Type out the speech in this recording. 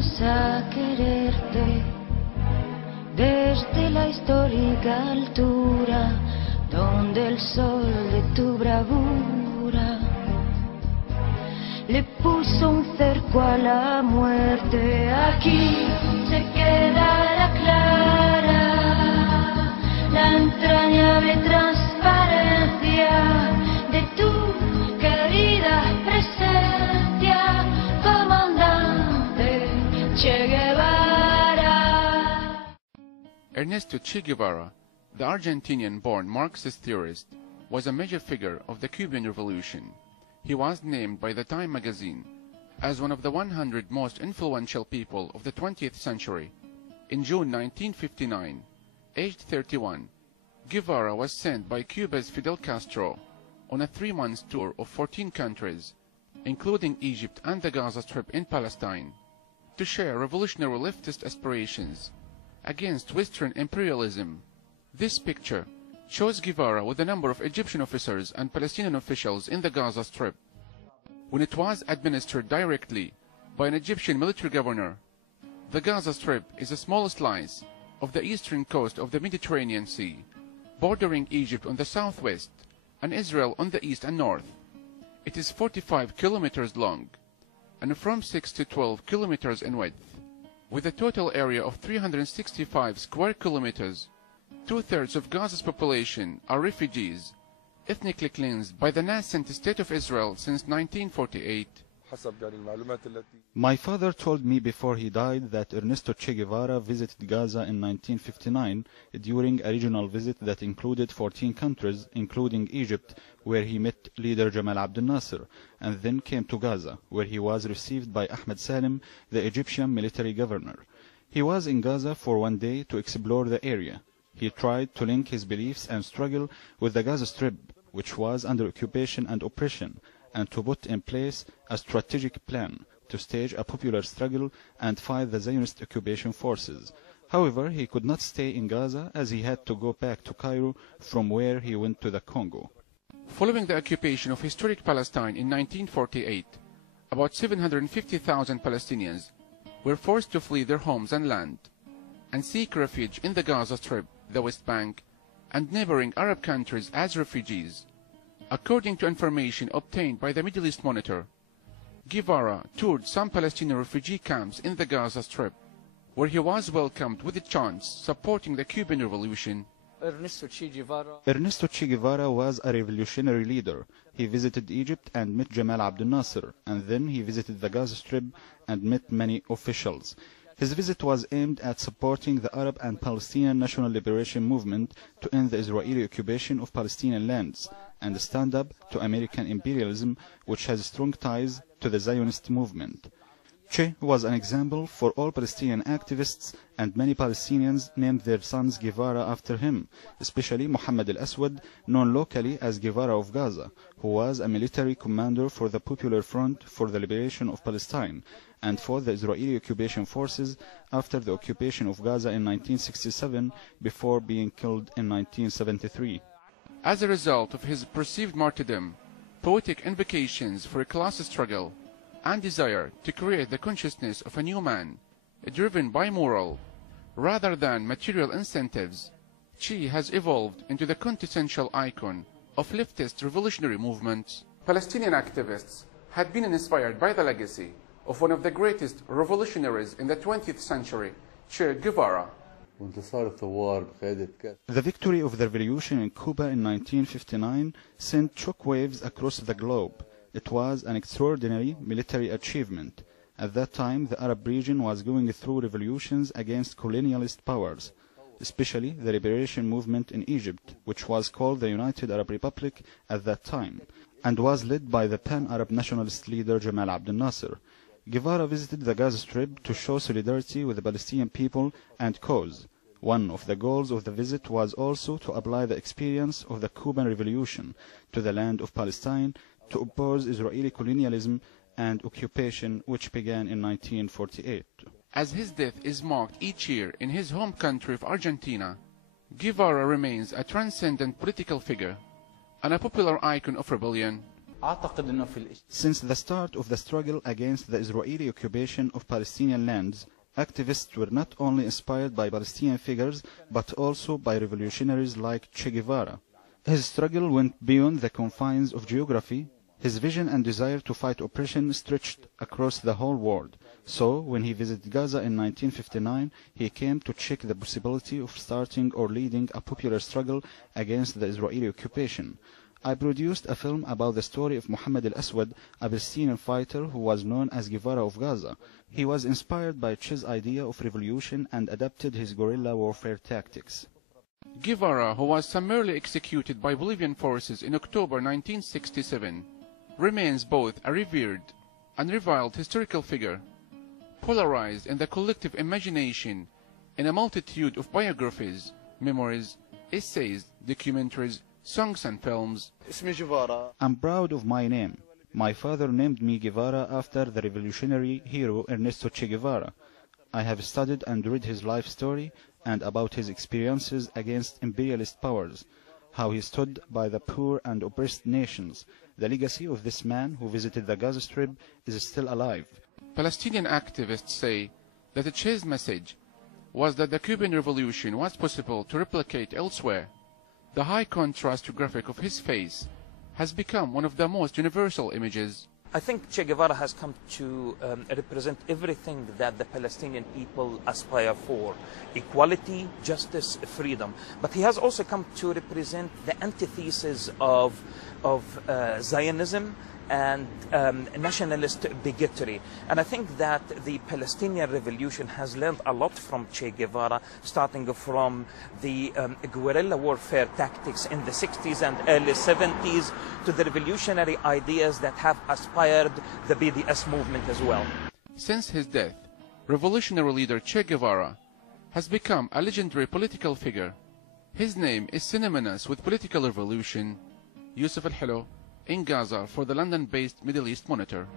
aprendimos a quererte desde la histórica altura donde el sol de tu bravura le puso un cerco a la muerte. Aquí se quedará clara la entrañable transparencia de tu querida presencia, comandante Che Guevara. Ernesto Che Guevara, the Argentinian-born Marxist theorist, was a major figure of the Cuban Revolution. He was named by the Time magazine as one of the 100 most influential people of the 20th century. In June 1959, aged 31, Guevara was sent by Cuba's Fidel Castro on a 3-month tour of 14 countries, including Egypt and the Gaza Strip in Palestine, to share revolutionary leftist aspirations against Western imperialism. This picture shows Guevara with a number of Egyptian officers and Palestinian officials in the Gaza Strip. When it was administered directly by an Egyptian military governor, the Gaza Strip is a small slice of the eastern coast of the Mediterranean Sea, bordering Egypt on the southwest and Israel on the east and north. It is 45 kilometers long and from 6 to 12 kilometers in width, with a total area of 365 square kilometers. 2/3 of Gaza's population are refugees, ethnically cleansed by the nascent State of Israel since 1948. My father told me before he died that Ernesto Che Guevara visited Gaza in 1959 during a regional visit that included 14 countries, including Egypt, where he met leader Jamal Abdel Nasser, and then came to Gaza, where he was received by Ahmed Salim, the Egyptian military governor. He was in Gaza for one day to explore the area. He tried to link his beliefs and struggle with the Gaza Strip, which was under occupation and oppression, and to put in place a strategic plan to stage a popular struggle and fight the Zionist occupation forces. However, he could not stay in Gaza as he had to go back to Cairo, from where he went to the Congo. Following the occupation of historic Palestine in 1948, about 750,000 Palestinians were forced to flee their homes and land and seek refuge in the Gaza Strip, the West Bank, and neighboring Arab countries as refugees. According to information obtained by the Middle East Monitor, Guevara toured some Palestinian refugee camps in the Gaza Strip, where he was welcomed with a chant supporting the Cuban Revolution. Ernesto Che Guevara was a revolutionary leader. He visited Egypt and met Jamal Abdel Nasser, and then he visited the Gaza Strip and met many officials. His visit was aimed at supporting the Arab and Palestinian National Liberation Movement to end the Israeli occupation of Palestinian lands and stand up to American imperialism, which has strong ties to the Zionist movement. Che was an example for all Palestinian activists, and many Palestinians named their sons Guevara after him, especially Mohammed al-Aswad, known locally as Guevara of Gaza, who was a military commander for the Popular Front for the Liberation of Palestine and for the Israeli occupation forces after the occupation of Gaza in 1967, before being killed in 1973. As a result of his perceived martyrdom, poetic invocations for a class struggle, and desire to create the consciousness of a new man, driven by moral rather than material incentives, Che has evolved into the quintessential icon of leftist revolutionary movements. Palestinian activists had been inspired by the legacy of one of the greatest revolutionaries in the 20th century, Che Guevara. The victory of the revolution in Cuba in 1959 sent shockwaves across the globe. It was an extraordinary military achievement. At that time, the Arab region was going through revolutions against colonialist powers, especially the liberation movement in Egypt, which was called the United Arab Republic at that time, and was led by the pan-Arab nationalist leader Jamal Abdel Nasser. Guevara visited the Gaza Strip to show solidarity with the Palestinian people and cause. One of the goals of the visit was also to apply the experience of the Cuban Revolution to the land of Palestine, to oppose Israeli colonialism and occupation, which began in 1948. As his death is marked each year in his home country of Argentina, Guevara remains a transcendent political figure and a popular icon of rebellion. Since the start of the struggle against the Israeli occupation of Palestinian lands, activists were not only inspired by Palestinian figures, but also by revolutionaries like Che Guevara. His struggle went beyond the confines of geography. His vision and desire to fight oppression stretched across the whole world. So, when he visited Gaza in 1959, he came to check the possibility of starting or leading a popular struggle against the Israeli occupation. I produced a film about the story of Muhammad al-Aswad, a Palestinian fighter who was known as Guevara of Gaza. He was inspired by Che's idea of revolution and adapted his guerrilla warfare tactics. Guevara, who was summarily executed by Bolivian forces in October 1967, remains both a revered and reviled historical figure, polarized in the collective imagination in a multitude of biographies, memoirs, essays, documentaries, songs and films. I'm proud of my name. My father named me Guevara after the revolutionary hero Ernesto Che Guevara. I have studied and read his life story and about his experiences against imperialist powers, how he stood by the poor and oppressed nations. The legacy of this man who visited the Gaza Strip is still alive. Palestinian activists say that Che's message was that the Cuban Revolution was possible to replicate elsewhere. The high contrast graphic of his face has become one of the most universal images. I think Che Guevara has come to represent everything that the Palestinian people aspire for: equality, justice, freedom. But he has also come to represent the antithesis of Zionism and nationalist bigotry. And I think that the Palestinian revolution has learned a lot from Che Guevara, starting from the guerrilla warfare tactics in the 60s and early 70s to the revolutionary ideas that have inspired the BDS movement as well. Since his death, revolutionary leader Che Guevara has become a legendary political figure. His name is synonymous with political revolution. Yusuf Al-Hilo in Gaza for the London-based Middle East Monitor.